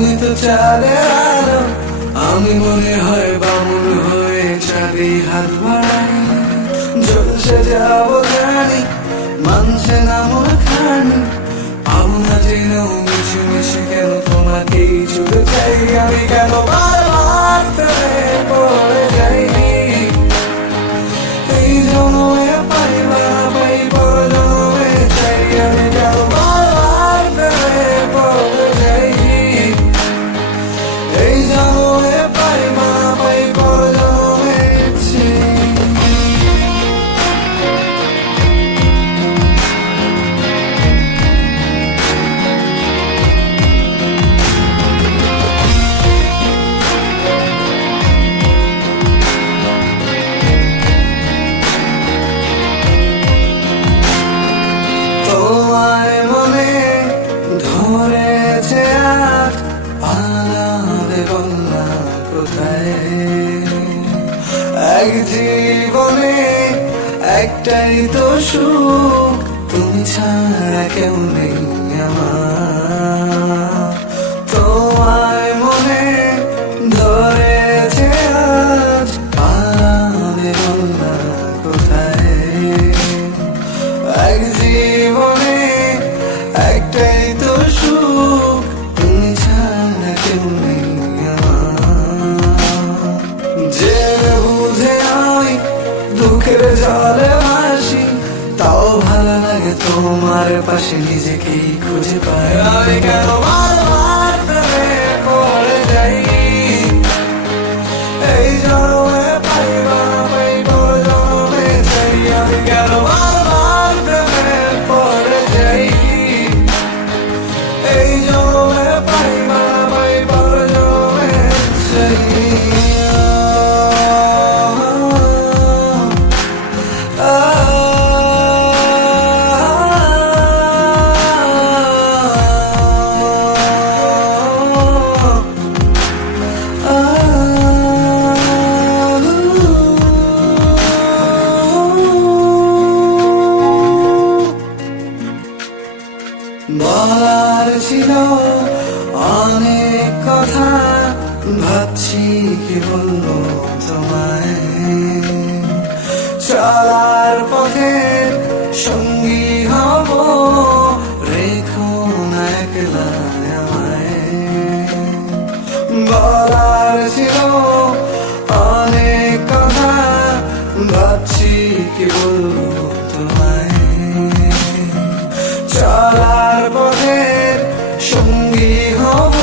তুমি তো চালে আলো, আমি মনে হয় বামুন হয়ে চাঁদে হাত বাড়াই। ঝলসে যাবো জানি, মানছে না মন খানি, পাবো না জেনেও মিশে মিশে কেন তোমাকেই ছুটে চাই। আমি কেন বারবার প্রেমে পড়ে যাই, এই জন্মে পাই বা পাই পর জন্মে চাই। আমি কেন বারবার প্রেমে পড়ে যাই, এই জন্মে পাই বা পাই পর জন্মে চাই। তোমায় মনে ধরেছে আজ, পালাবে বললা কোথায়? এক জীবনে একটাই তো সুখ, তুমি ছাড়া কেউ নেই আমার। তোমায় মনে ধরেছে আজ, পালাবে বললা কোথায়? এক জীবনে একটাই তো সুখ, তুমি ছাড়া কেউ নেই আমার। যে বুঝে আমি দুঃখের জলে ভাসি, তাও ভালো লাগে তোমার পাশে নিজেকেই খুঁজে পাই। আমি কেন বারবার প্রেমে পড়ে যাই, এই জন্মে পাই বা পাই পর জন্মে চাই। আমি কেন বারবার প্রেমে পড়ে যাই, এই জন্মে পাই বা পাই পর জন্মে চাই। বলার ছিল অনেক কথা, ভাবছি কি বলবো তোমায়। চলার পথে সঙ্গী হব, রেখো না একলা আমায়। বলার ছিল অনেক কথা, ভাবছি কি বলবো তোমায়। চলার পথের সঙ্গী হব,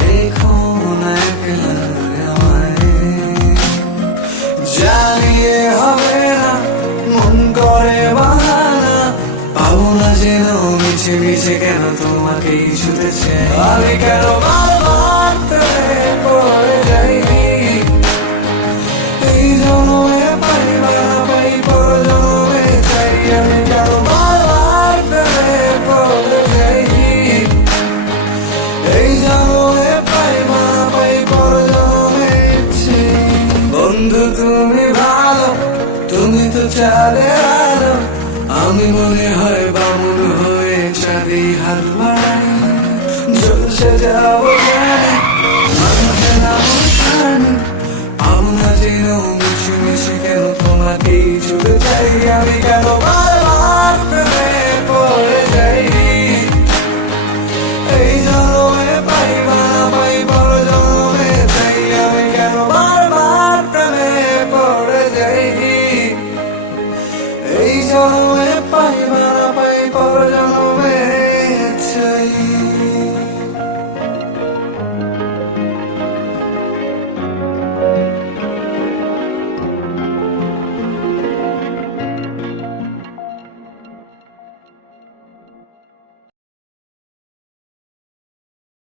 রেখো না একলা আমায়। জানিয়ে হবে না মন করে বাহানা, পাবো না যেন মিছে মিছে কেন তোমাকেই ছুটেছে। আমি কেন বারবার প্রেমে পড়ে যাই, এই জন্মে পাই বা পাই পর জন্মে চাই। আমি কেন বারবার প্রেমে পড়ে যাই, এই জন্মে পাই বা পাই পর জন্মে চাই। বন্ধু তুমি ভালো, তুমি তো চালে আলো, আমি মনে হয় বামুন হয়ে চাঁদে হাত বাড়াই। ঝলসে যাবো জানি, মানছে না মন খানি, পাবো না জেনেও মিশে মিশে কেন তোমাকেই ছুটে চাই। আমি কেন বারবার প্রেমে পড়ে যাই।